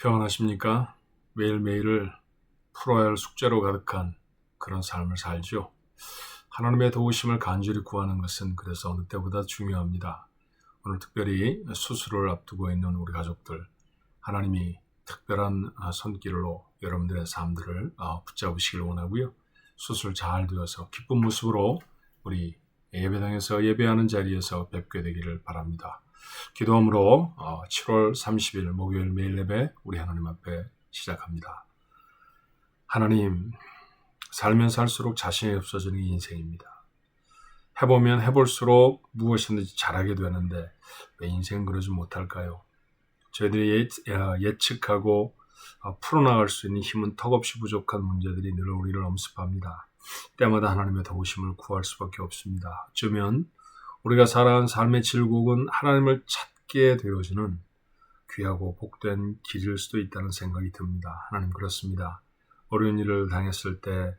평안하십니까? 매일매일을 풀어야 할 숙제로 가득한 그런 삶을 살죠. 하나님의 도우심을 간절히 구하는 것은 그래서 어느 때보다 중요합니다. 오늘 특별히 수술을 앞두고 있는 우리 가족들, 하나님이 특별한 손길로 여러분들의 삶들을 붙잡으시길 원하고요. 수술 잘 되어서 기쁜 모습으로 우리 예배당에서 예배하는 자리에서 뵙게 되기를 바랍니다. 기도함으로 7월 30일 목요일 매일 예배 우리 하나님 앞에 시작합니다. 하나님, 살면 살수록 자신이 없어지는 인생입니다. 해보면 해볼수록 무엇이든지 잘하게 되는데 왜 인생은 그러지 못할까요? 저희들이 예측하고 풀어나갈 수 있는 힘은 턱없이 부족한 문제들이 늘 우리를 엄습합니다. 때마다 하나님의 도우심을 구할 수밖에 없습니다. 어쩌면 우리가 살아간 삶의 질곡은 하나님을 찾게 되어지는 귀하고 복된 길일 수도 있다는 생각이 듭니다. 하나님 그렇습니다. 어려운 일을 당했을 때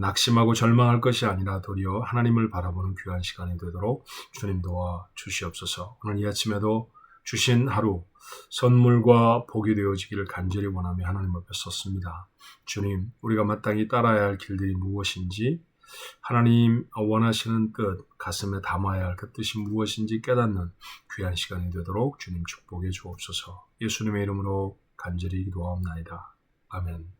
낙심하고 절망할 것이 아니라 도리어 하나님을 바라보는 귀한 시간이 되도록 주님 도와 주시옵소서. 오늘 이 아침에도 주신 하루 선물과 복이 되어지기를 간절히 원하며 하나님 앞에 섰습니다. 주님, 우리가 마땅히 따라야 할 길들이 무엇인지, 하나님 원하시는 뜻, 가슴에 담아야 할 그 뜻이 무엇인지 깨닫는 귀한 시간이 되도록 주님 축복해 주옵소서. 예수님의 이름으로 간절히 기도하옵나이다. 아멘.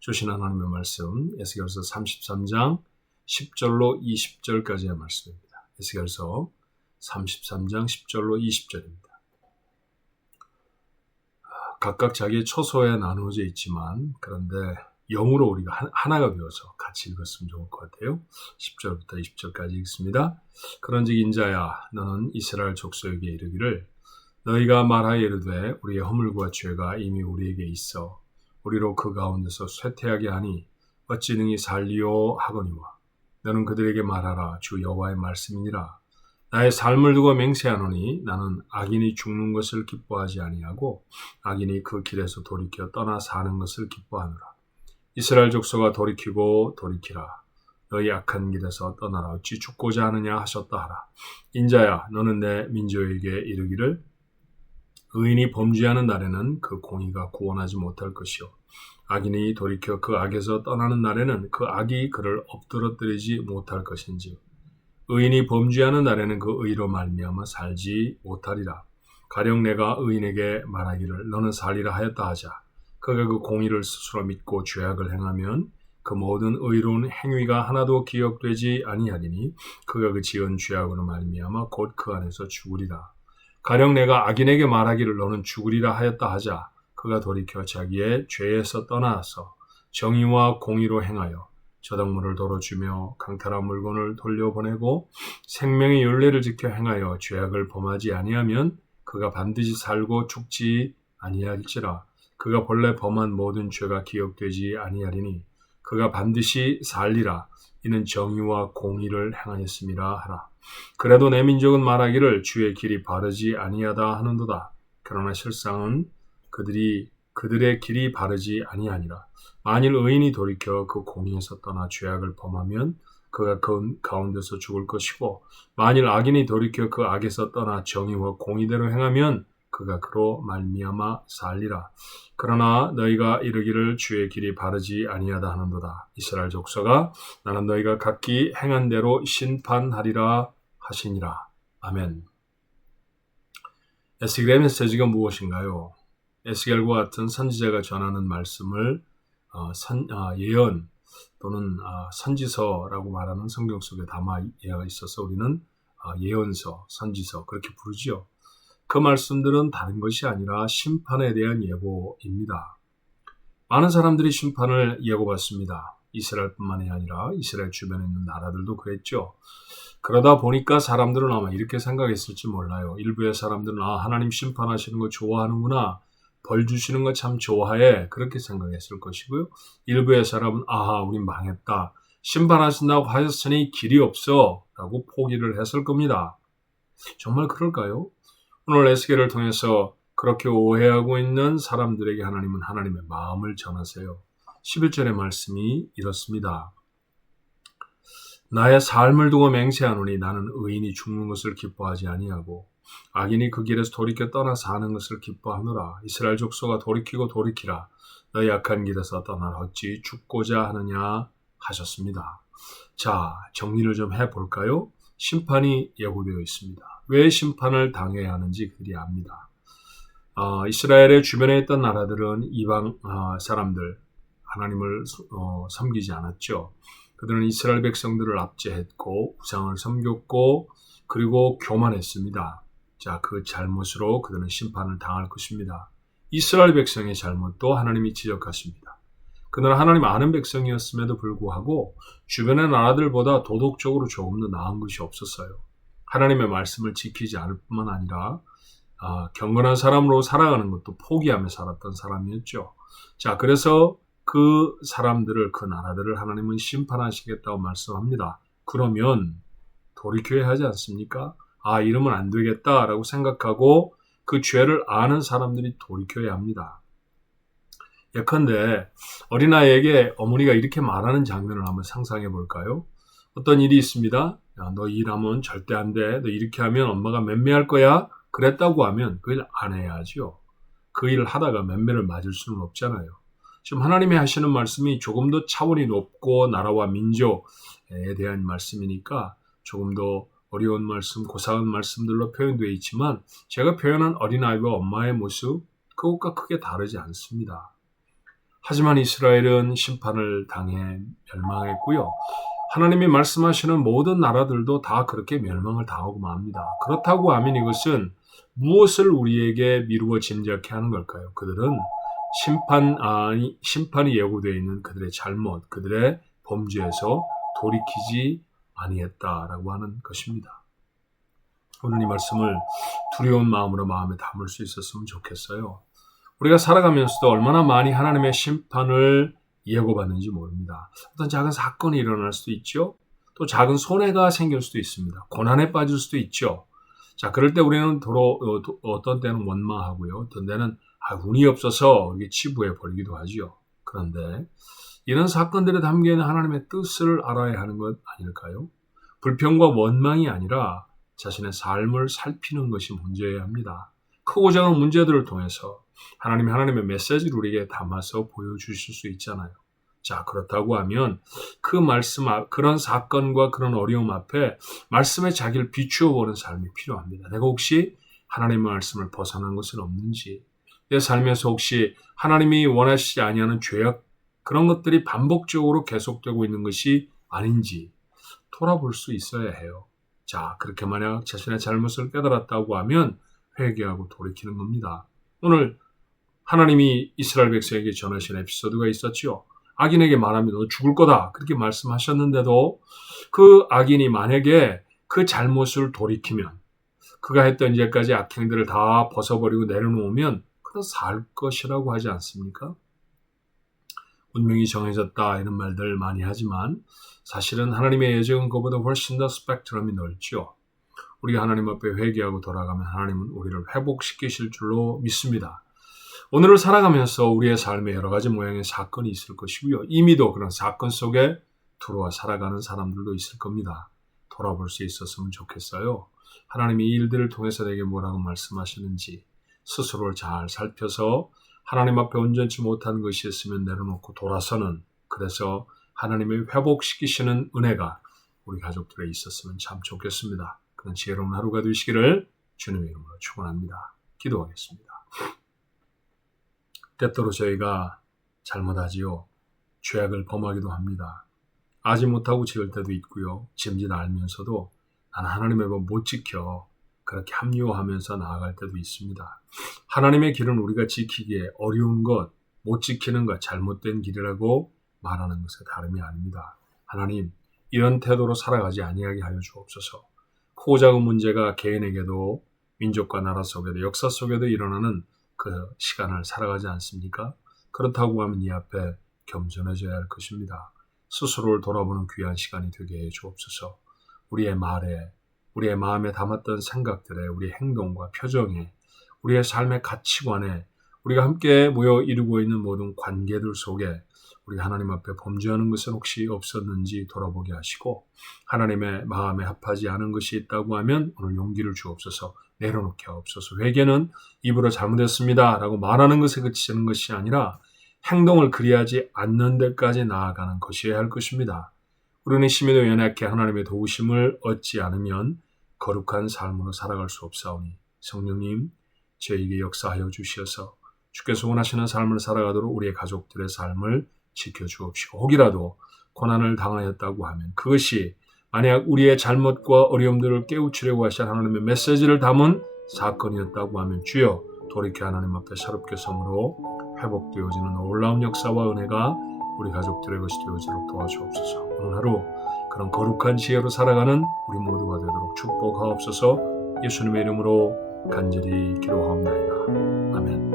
주신 하나님의 말씀, 에스겔서 33장 10절로 20절까지의 말씀입니다. 에스겔서 33장 10절로 20절입니다. 각각 자기의 처소에 나누어져 있지만 그런데 영으로 우리가 하나가 되어서 같이 읽었으면 좋을 것 같아요. 10절부터 20절까지 읽습니다. 그런즉 인자야, 너는 이스라엘 족속에게 이르기를 너희가 말하여 이르되 우리의 허물과 죄가 이미 우리에게 있어 우리로 그 가운데서 쇠퇴하게 하니 어찌 능히 살리요 하거니와 너는 그들에게 말하라. 주 여호와의 말씀이니라. 나의 삶을 두고 맹세하노니 나는 악인이 죽는 것을 기뻐하지 아니하고 악인이 그 길에서 돌이켜 떠나 사는 것을 기뻐하노라. 이스라엘 족속아 돌이키고 돌이키라. 너희 악한 길에서 떠나라. 어찌 죽고자 하느냐 하셨다 하라. 인자야 너는 내 민족에게 이르기를 의인이 범죄하는 날에는 그 공의가 구원하지 못할 것이요 악인이 돌이켜 그 악에서 떠나는 날에는 그 악이 그를 엎드러뜨리지 못할 것인지 의인이 범죄하는 날에는 그 의로 말미암아 살지 못하리라. 가령 내가 의인에게 말하기를 너는 살리라 하였다 하자. 그가 그 공의를 스스로 믿고 죄악을 행하면 그 모든 의로운 행위가 하나도 기억되지 아니하리니 그가 그 지은 죄악으로 말미암아 곧 그 안에서 죽으리라. 가령 내가 악인에게 말하기를 너는 죽으리라 하였다 하자. 그가 돌이켜 자기의 죄에서 떠나서 정의와 공의로 행하여 저당물을 도로주며 강탈한 물건을 돌려보내고 생명의 윤례를 지켜 행하여 죄악을 범하지 아니하면 그가 반드시 살고 죽지 아니할지라. 그가 본래 범한 모든 죄가 기억되지 아니하리니 그가 반드시 살리라. 이는 정의와 공의를 행하였음이라 하라. 그래도 내 민족은 말하기를 주의 길이 바르지 아니하다 하는도다. 그러나 실상은 그들의 길이 바르지 아니하니라. 만일 의인이 돌이켜 그 공의에서 떠나 죄악을 범하면 그가 그 가운데서 죽을 것이고 만일 악인이 돌이켜 그 악에서 떠나 정의와 공의대로 행하면 그가 그로 말미암아 살리라. 그러나 너희가 이르기를 주의 길이 바르지 아니하다 하는도다. 이스라엘 족속아 나는 너희가 각기 행한 대로 심판하리라 하시니라. 아멘. 에스겔의 메시지가 무엇인가요? 에스겔과 같은 선지자가 전하는 말씀을 예언 또는 선지서라고 말하는 성경 속에 담아 있어서 우리는 예언서, 선지서 그렇게 부르지요. 그 말씀들은 다른 것이 아니라 심판에 대한 예고입니다. 많은 사람들이 심판을 예고받습니다. 이스라엘뿐만이 아니라 이스라엘 주변에 있는 나라들도 그랬죠. 그러다 보니까 사람들은 아마 이렇게 생각했을지 몰라요. 일부의 사람들은 하나님 심판하시는 거 좋아하는구나. 벌 주시는 거 참 좋아해. 그렇게 생각했을 것이고요. 일부의 사람은 우린 망했다. 심판하신다고 하셨으니 길이 없어. 라고 포기를 했을 겁니다. 정말 그럴까요? 오늘 에스겔을 통해서 그렇게 오해하고 있는 사람들에게 하나님은 하나님의 마음을 전하세요. 11절의 말씀이 이렇습니다. 나의 삶을 두고 맹세하노니 나는 의인이 죽는 것을 기뻐하지 아니하고 악인이 그 길에서 돌이켜 떠나 사는 것을 기뻐하노라. 이스라엘 족속아 돌이키고 돌이키라. 너희 악한 길에서 떠나 어찌 죽고자 하느냐 하셨습니다. 자, 정리를 좀 해볼까요? 심판이 예고되어 있습니다. 왜 심판을 당해야 하는지 그들이 압니다. 이스라엘의 주변에 있던 나라들은 이방 사람들, 하나님을 섬기지 않았죠. 그들은 이스라엘 백성들을 압제했고 우상을 섬겼고 그리고 교만했습니다. 자, 그 잘못으로 그들은 심판을 당할 것입니다. 이스라엘 백성의 잘못도 하나님이 지적하십니다. 그들은 하나님 아는 백성이었음에도 불구하고 주변의 나라들보다 도덕적으로 조금 더 나은 것이 없었어요. 하나님의 말씀을 지키지 않을 뿐만 아니라 경건한 사람으로 살아가는 것도 포기하며 살았던 사람이었죠. 자, 그래서 그 사람들을, 그 나라들을 하나님은 심판하시겠다고 말씀합니다. 그러면 돌이켜야 하지 않습니까? 이러면 안 되겠다라고 생각하고 그 죄를 아는 사람들이 돌이켜야 합니다. 예컨대 어린아이에게 어머니가 이렇게 말하는 장면을 한번 상상해 볼까요? 어떤 일이 있습니다. 너 일하면 절대 안 돼. 너 이렇게 하면 엄마가 맴매할 거야. 그랬다고 하면 그 일 안 해야죠. 그 일을 하다가 맴매를 맞을 수는 없잖아요. 지금 하나님이 하시는 말씀이 조금 더 차원이 높고 나라와 민족에 대한 말씀이니까 조금 더 어려운 말씀, 고상한 말씀들로 표현되어 있지만 제가 표현한 어린아이와 엄마의 모습 그것과 크게 다르지 않습니다. 하지만 이스라엘은 심판을 당해 멸망했고요. 하나님이 말씀하시는 모든 나라들도 다 그렇게 멸망을 당하고 맙니다. 그렇다고 하면 이것은 무엇을 우리에게 미루어 짐작케 하는 걸까요? 그들은 심판이 예고되어 있는 그들의 잘못, 그들의 범죄에서 돌이키지 아니했다라고 하는 것입니다. 오늘 이 말씀을 두려운 마음으로 마음에 담을 수 있었으면 좋겠어요. 우리가 살아가면서도 얼마나 많이 하나님의 심판을 예고받는지 모릅니다. 어떤 작은 사건이 일어날 수도 있죠. 또 작은 손해가 생길 수도 있습니다. 고난에 빠질 수도 있죠. 자, 그럴 때 우리는 어떤 때는 원망하고요. 어떤 때는 운이 없어서 이게 치부해 버리기도 하지요. 그런데 이런 사건들에 담겨있는 하나님의 뜻을 알아야 하는 것 아닐까요? 불평과 원망이 아니라 자신의 삶을 살피는 것이 문제여야 합니다. 크고 작은 문제들을 통해서 하나님의 메시지를 우리에게 담아서 보여주실 수 있잖아요. 자, 그렇다고 하면 그 말씀, 그런 사건과 그런 어려움 앞에 말씀에 자기를 비추어 보는 삶이 필요합니다. 내가 혹시 하나님의 말씀을 벗어난 것은 없는지, 내 삶에서 혹시 하나님이 원하시지 아니하는 죄악, 그런 것들이 반복적으로 계속되고 있는 것이 아닌지 돌아볼 수 있어야 해요. 자, 그렇게 만약 자신의 잘못을 깨달았다고 하면 회개하고 돌이키는 겁니다. 오늘 하나님이 이스라엘 백성에게 전하신 에피소드가 있었죠. 악인에게 말합니다. 너 죽을 거다. 그렇게 말씀하셨는데도 그 악인이 만약에 그 잘못을 돌이키면, 그가 했던 이제까지 악행들을 다 벗어버리고 내려놓으면 그는 살 것이라고 하지 않습니까? 운명이 정해졌다 이런 말들 많이 하지만 사실은 하나님의 예정은 그보다 훨씬 더 스펙트럼이 넓죠. 우리가 하나님 앞에 회개하고 돌아가면 하나님은 우리를 회복시키실 줄로 믿습니다. 오늘을 살아가면서 우리의 삶에 여러 가지 모양의 사건이 있을 것이고요. 이미도 그런 사건 속에 들어와 살아가는 사람들도 있을 겁니다. 돌아볼 수 있었으면 좋겠어요. 하나님이 이 일들을 통해서 내게 뭐라고 말씀하시는지 스스로를 잘 살펴서 하나님 앞에 온전치 못한 것이 있으면 내려놓고 돌아서는, 그래서 하나님의 회복시키시는 은혜가 우리 가족들에 있었으면 참 좋겠습니다. 그런 지혜로운 하루가 되시기를 주님의 이름으로 축원합니다. 기도하겠습니다. 때때로 저희가 잘못하지요. 죄악을 범하기도 합니다. 아지 못하고 지을 때도 있고요. 짐짓 알면서도 나는 하나님의 법 못 지켜, 그렇게 합리화하면서 나아갈 때도 있습니다. 하나님의 길은 우리가 지키기에 어려운 것, 못 지키는 것, 잘못된 길이라고 말하는 것에 다름이 아닙니다. 하나님, 이런 태도로 살아가지 아니하게 하여 주옵소서. 크고 작은 문제가 개인에게도 민족과 나라 속에도 역사 속에도 일어나는 그 시간을 살아가지 않습니까? 그렇다고 하면 이 앞에 겸손해져야 할 것입니다. 스스로를 돌아보는 귀한 시간이 되게 해 주옵소서. 우리의 말에, 우리의 마음에 담았던 생각들에, 우리의 행동과 표정에, 우리의 삶의 가치관에, 우리가 함께 모여 이루고 있는 모든 관계들 속에 우리가 하나님 앞에 범죄하는 것은 혹시 없었는지 돌아보게 하시고, 하나님의 마음에 합하지 않은 것이 있다고 하면 오늘 용기를 주옵소서. 내려놓게 하옵소서. 회개는 입으로 잘못했습니다 라고 말하는 것에 그치는 것이 아니라 행동을 그리하지 않는 데까지 나아가는 것이어야 할 것입니다. 우리는 심히도 연약해 하나님의 도우심을 얻지 않으면 거룩한 삶으로 살아갈 수 없사오니 성령님, 저에게 역사하여 주시어서 주께서 원하시는 삶을 살아가도록 우리의 가족들의 삶을 지켜주옵시고, 혹이라도 고난을 당하였다고 하면 그것이 만약 우리의 잘못과 어려움들을 깨우치려고 하신 하나님의 메시지를 담은 사건이었다고 하면 주여 돌이켜 하나님 앞에 새롭게 섬으로 회복되어지는 놀라운 역사와 은혜가 우리 가족들의 것이 되어지도록 도와주옵소서. 오늘 하루 그런 거룩한 지혜로 살아가는 우리 모두가 되도록 축복하옵소서. 예수님의 이름으로 간절히 기도하옵나이다. 아멘.